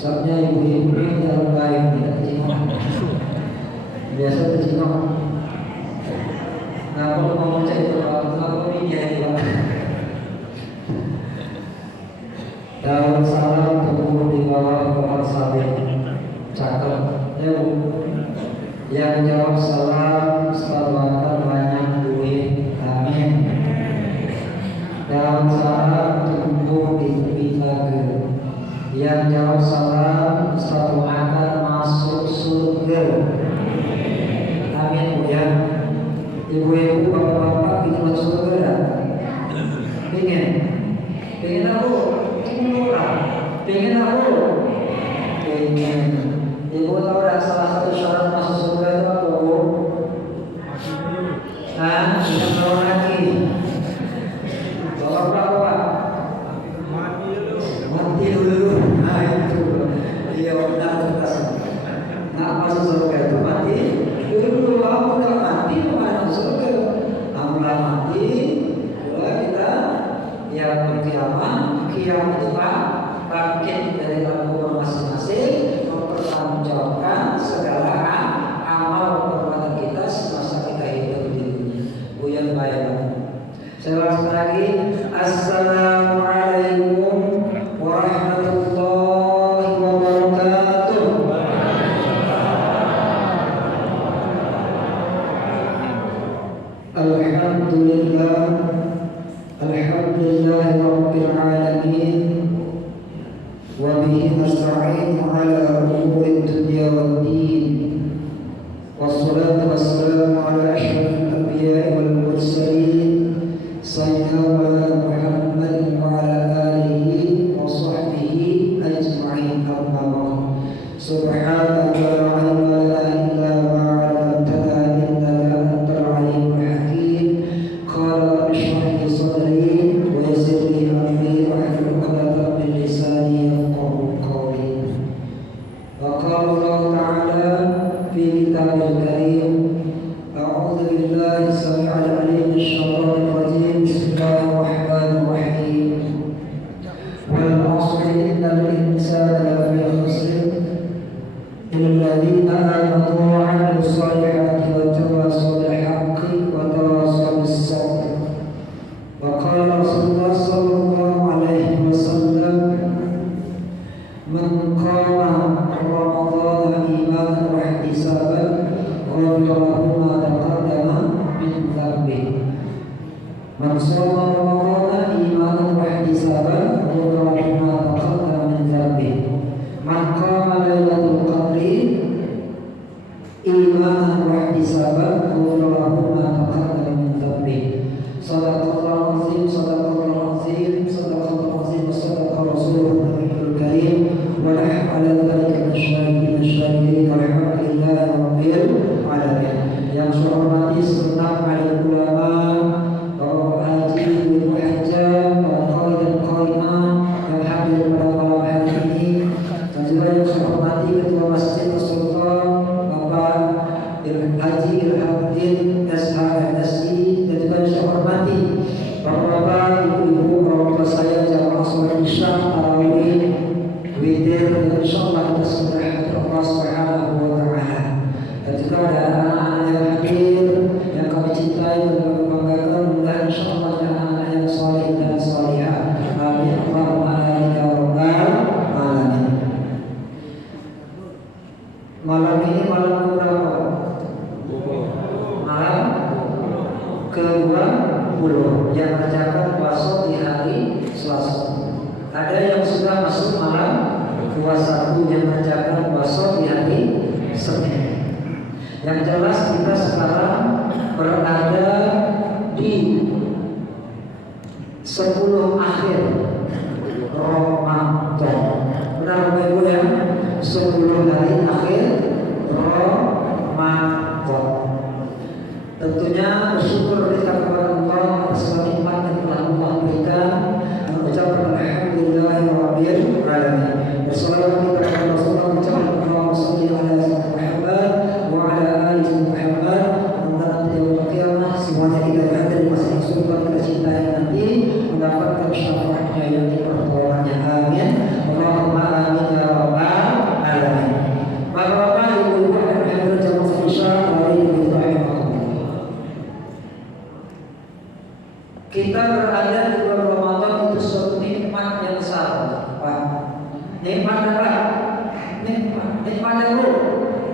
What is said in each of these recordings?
Ucapnya ibu-ibu ini yang baik, tidak kecingok. Biasa kecingok. Nah, kalau mau cek itu, kalau ini dia itu. Daun salam tumbuh di bawah pohon sabit. Cakep, ya Bu. Yang jawab salam selalu banyak duit. Amin. Daun salam tumbuh di tepi telaga. Yang jawab salam selalu akan masuk surga. Amin Bu ya. Ibu-ibu, bapak-bapak ingin masuk surga tak? Ingin? Ingin aku? Ingin aku? Ingin. Ibu tahu tak salah satu syarat masuk surga itu apa Bu? Tidak mau lagi. Bapak-bapak mati dulu. Nah itu. Iya benar tegas. Nak masuk surga itu mati dulu. Aku udah mati bukan masuk surga. Namun mati, dua kita yang berkiamat itu bangkit dari kubur masing-masing, mempertanggungjawabkan segala amal perbuatan kita semasa kita hidup di dunia. Bu yang baik. Saya ulang lagi. Assalamualaikum warahmatullahi wabarakatuh. Alhamdulillah, alhamdulillahirabbil alamin. وبه نستعين على أمور الدنيا والدين والصلاة والسلام على أشرف الأنبياء والمرسلين سيدنا محمد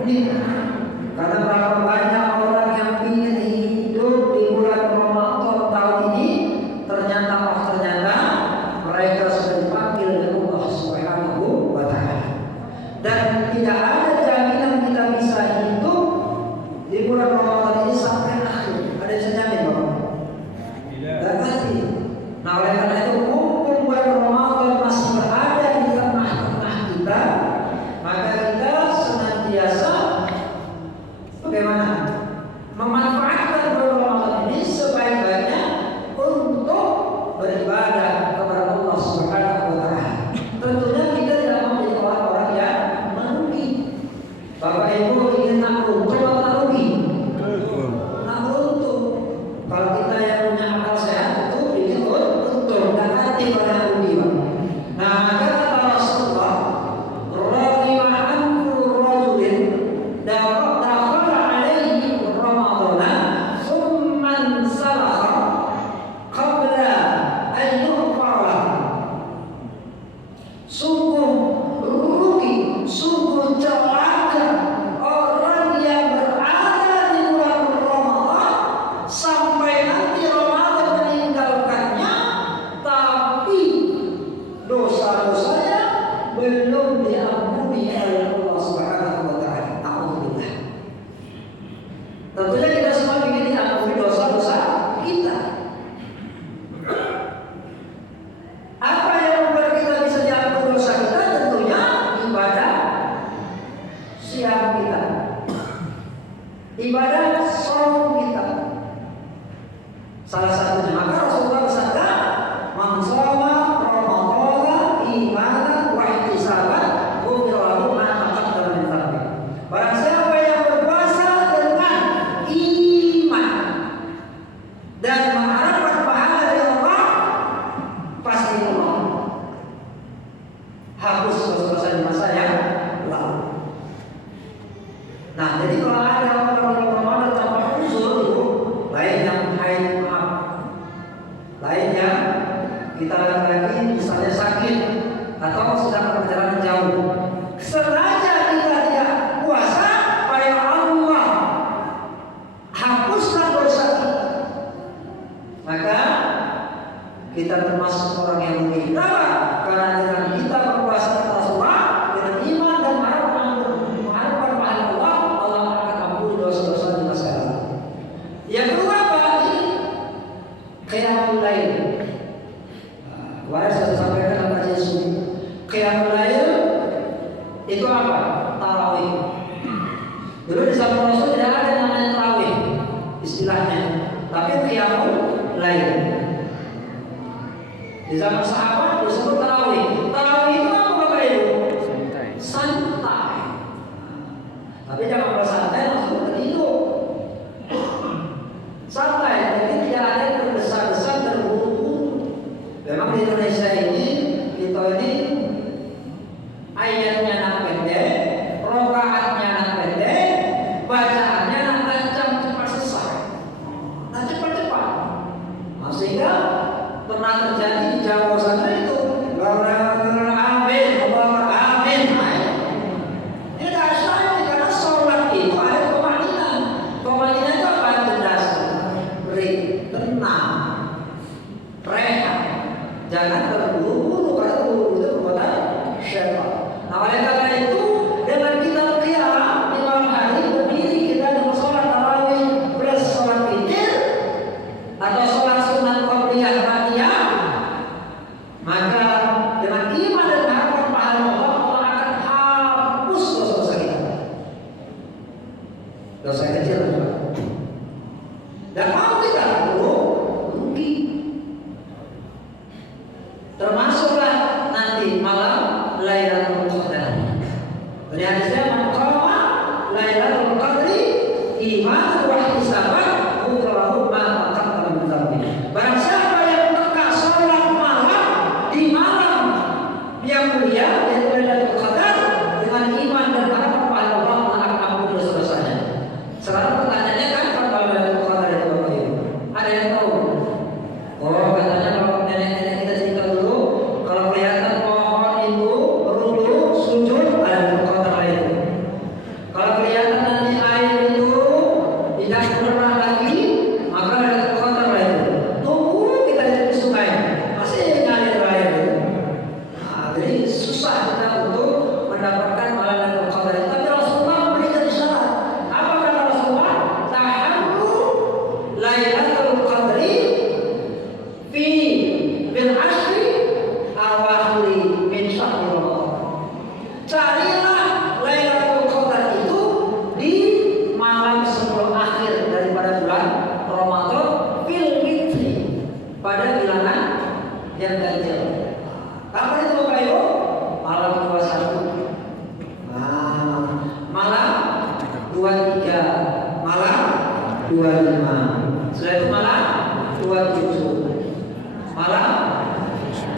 Ini karena berapa banyak orang yang ingin hidup di bulan Ramadan tahun ini, ternyata mereka sudah dipanggil oleh Allah Subhanahu wa Ta'ala. Dan tidak ada jaminan kita bisa hidup di bulan Ramadan ini sampai akhir. Ada yang bisa jamin, Bapak? Dan pasti. Nah, oleh karena itu mumpung bulan Ramadan masih berada di tengah-tengah kita, maka kita senantiasa bagaimana memanfaatkan bulan Ramadan ini sebaik-baiknya untuk beribadah kepada Allah Subhanahu wa Ta'ala. Tentunya kita tidak mau menjadi orang-orang yang merugi. Bapak Ibu ingin nak untung atau nak rugi? Nak untung. Kalau kita yang punya akal sehat itu ingin untung dan hati pada rugi. Nah, maka kata Rasulullah, "Raghima anfu rajulin dakhala alaihi Ramadan thumma salakha qabla an yughfara." Sungguh rugi, sungguh celaka orang yang berada di bulan Ramadan sampai nanti Ramadan meninggalkannya, tapi dosa-dosanya belum diampuni oleh Allah Subhanahu wa Ta'ala. Alhamdulillah. Tentunya kita semua ingin diampuni dosa-dosa kita. Apa yang membuat kita bisa diampuni dosa kita? Tentunya ibadah siam kita, ibadah saum kita. Salah satunya maka Rasulullah bersabda, "Man shoma Ramadhana imanan wa ihtisaban, ghufira lahu ma taqaddama min dhanbi." Barang siapa yang berpuasa dengan iman dan mengharapkan pahala dari Allah, pasti Allah hapus dosa-dosa di masa yang lalu. Nah, jadi kalau ada orang Ramadan tanpa uzur itu, lain yang haid, maaf, lain yang kita lagi misalnya sakit atau sedang perjalanan jauh, sengaja kita tidak puasa, supaya Allah hapuskan dosa kita, maka kita termasuk orang yang rugi. Kenapa? Karena dengan kita berpuasa kepada Allah dengan iman dan mengharapkan pahala Allah, Allah akan ampuni dosa-dosa di masa lalu. Yang kedua apa? Ini qiyamul lail. Kemarin saya sampaikan dalam kajian subuh. Qiyamul lail itu apa? Tarawih. Dulu di zaman Rasul tidak ada yang namanya tarawih istilahnya, tapi qiyamul lail. Di zaman sahabat disebut tarawih. Tarawih itu apa Bapak Ibu? Santai. Tapi jangan bersantai langsung tertidur. Santai, jadi tidak ada yang tergesa-gesa, terburu-buru. Memang di Indonesia ini, kita ini ayatnya nak pendek, rokaatnya nak pendek, bacaannya nak kencang, cepat selesai. Nah, cepat-cepat. Nah, sehingga pernah terjadi di Jawa sana itu amin, amin. Ini dasarnya karena sholat itu ada pemaninan. Pemaninan itu apa? Berdasar, tenang, rehat, jangan terburu-buru, karena terburu-buru itu perbuatan syaitan. Nah, oleh karena itu dengan kita qiyam di malam hari berdiri kita dengan sholat tarawih plus sholat witir atau sholat sunat qabliyah ba'diyah, maka dengan iman dan harapan pahala Allah, Allah akan hapus dosa-dosa kita. Dosa kecil dan mau kita rugi. Termasuklah nanti malam Lailatul Qadar. Dari hadisnya, "Man qama Lailatul Qadri imanan wa ihtisaban, ghufira lahu ma taqaddama min dhanbi." Barang siapa yang menegak salat malam di malam yang mulia yaitu Lailatul Qadar dengan iman dan harapan pahala Allah, akan ampuni dosa-dosanya. Sekarang pertanyaannya kan, apa Lailatul Qadar itu Bapak Ibu? Ada yang tahu? Oh, katanya kalau nenek-nenek kita cerita dulu, kalau kelihatan pohon itu berunduk sujud, ada Lailatul Qadar itu. Kalau kelihatan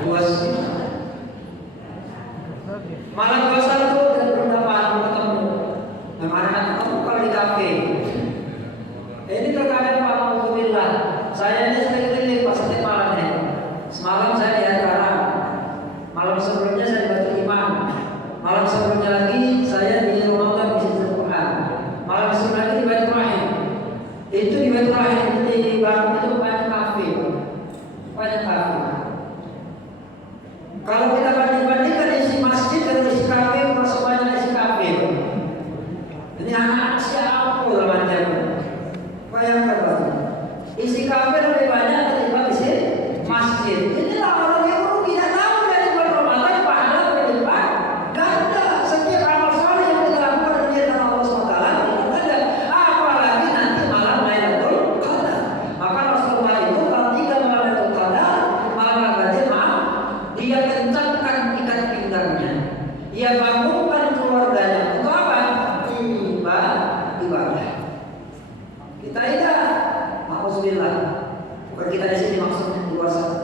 29. Malam 21 dan berapa ketemu. Yang mana ketemu kalau di kafe. Ini terkadang Pak Alhamdulillah. Saya ini sering keliling pas setiap malam ini. Semalam saya di Ankara. Malam sebelumnya saya di Batu Imam. Malam sebelumnya lagi saya di Ramadan di Masjidil Quran. Malam sebelumnya lagi di Baitur Rahim. Itu di Baitur Rahim di Bandung itu banyak kafe. Banyak kafe. Kalau kita banding-bandingkan isi masjid dan isi kafe, semuanya isi kafe. Ini anak siapa dalam macam? Bayangkan Pak. Isi kafe lebih banyak ketimbang isi masjid. Inilah orang yang rugi, tidak tahu dari bulan Ramadan pahala berlipat ganda. Setiap amal saleh yang kita lakukan dan dia dengan Allah SWT tidak ada. Apalagi nanti malam Lailatul Qadar. Maka Rasulullah itu kalau 3 malam Lailatul Qadar, malam berjemaah, dia kencangkan ikat pinggangnya, dia bangunkan keluarganya untuk apa? Ibadah. Kita tidak, alhamdulillah. Bukan kita di sini maksudnya di luar sana.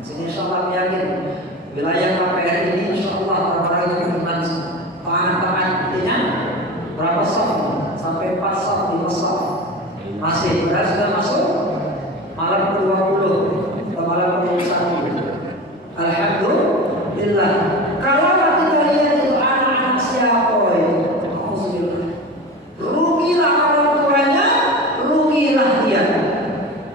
Sini insya Allah yakin wilayah KPR ini insya Allah orang-orang yang berkenan tangan-tangan intinya berapa saf? Sampai 4 saf, 5 saf. Masih, padahal sudah masuk malam ke-20 atau malam ke-21. Alhamdulillah. Kalau kita lihat itu anak-anak siapa itu, alhamdulillah. Rugilah orang tuanya, rugilah dia.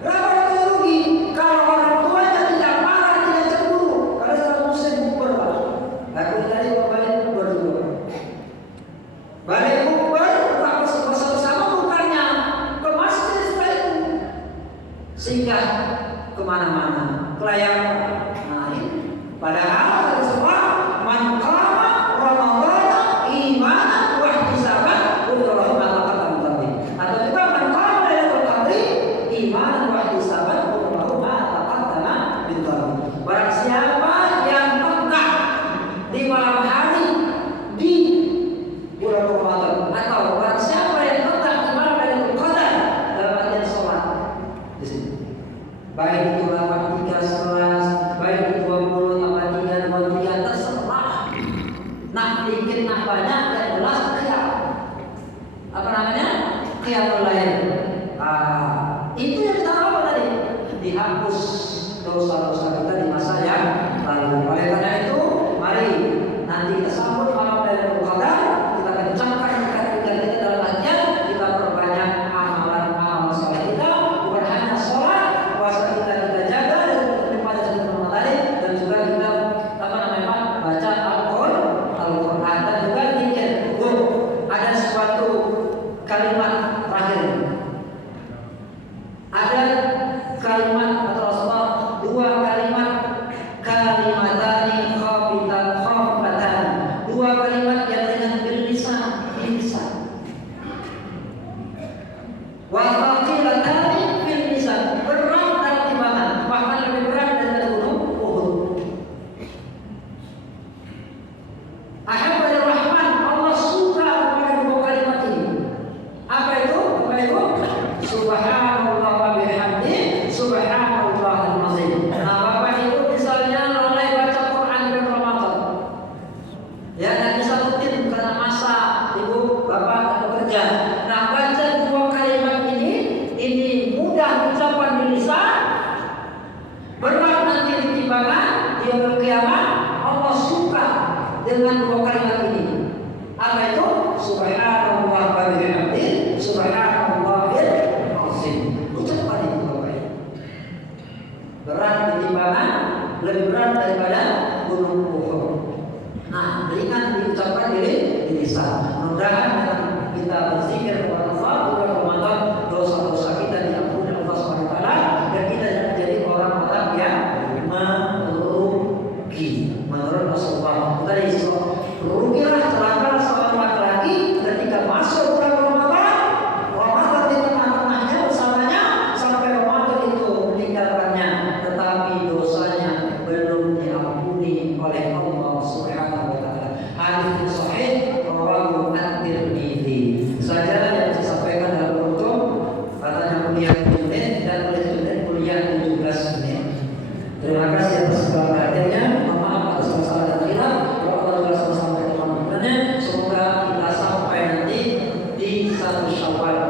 Kenapa dia rugi? Kalau orang tuanya tidak marah, tidak cemburu. Karena sekarang musim bukber Pak. Aku tadi mau balik bukber juga. Balik bukber, tak bersama-sama bukannya ke masjid setelah itu. Sehingga kemana-mana, kelayakan. Padahal semua man qama Ramadan imanan wa ihtisaban ghufira lahu ma taqaddama min dhanbi. Atau juga man qama Lailatul Qadri imanan wa ihtisaban ghufira lahu ma taqaddama min dhanbi. Barang siapa yang tegak di malam hari di bulan Ramadan, atau barang siapa yang tegak di malam Lailatul Qadar dalam artian salat di sini. Baik itu 8, 3, 11, baik itu 20 terserah. Nah dikit nah banyak dan jelas khiyar. Apa namanya? Khiyarul lail. Itu yang kita apa tadi? Dihapus dosa-dosa kita di masa yang lalu. Oleh karena itu, mari nanti kita sambut malam Lailatul Qadar. Kita kencangkan ikat kita dalam hatinya. Kita perbanyak amalan-amalan saleh kita. Bukan hanya sholat, puasa kita jaga dan pada sebelum tadi, dan juga kita baca Al-Quran dan juga zikir. Ada suatu kalimat terakhir. Ada kalimat atau Rasulullah 2 kalimat, kalimatani khafifatan, 2 kalimat yang ringan bil lisan, wa thaqilatani fil lisan, berat dan timbangan, bahkan lebih berat daripada gunung Uhud. Ahabul Rahman, Allah suka kepada 2 kalimat ini. Apa itu? Subhanallah wa bihamdi, subhanallahil azim. Nah, Bapak Ibu misalnya mulai baca Quran di Ramadan. Ya, dan bisa rutin karena masa Ibu Bapak bekerja. Nah, baca 2 kalimat ini mudah ucapan di lisan, berat nanti di timbangan di yaumul qiyamah. Allah suka dengan 2 kalimat ini. Apa itu? Subhanallah wa bihamdi, subhanallahil azim. Ucapan itu Bapak. Berat di timbangan, lebih berat daripada gunung Uhud. Nah, ringan diucapkan di lisan. Mudah-mudahan dengan kita berzikir kepada Allah bulan Ramadan, dosa-dosa kita diampuni Allah Subhanahu wa taala dan kita menjadi orang-orang yang merugi. Menurut Rasulullah tadi, rugilah celaka seorang laki-laki ketika masuk bulan Ramadan di tengah-tengahnya bersamanya sampai Ramadan itu meninggalkannya, tetapi dosanya belum diampuni oleh Allah Subhanahu wa taala. Hadis sahih rawahu At-Tirmidzi. Saja yang saya sampaikan dalam penutup, katanya kuliah 7 menit dan oleh student kuliah 17 menit. Terima kasih atas perhatiannya. satu Syawal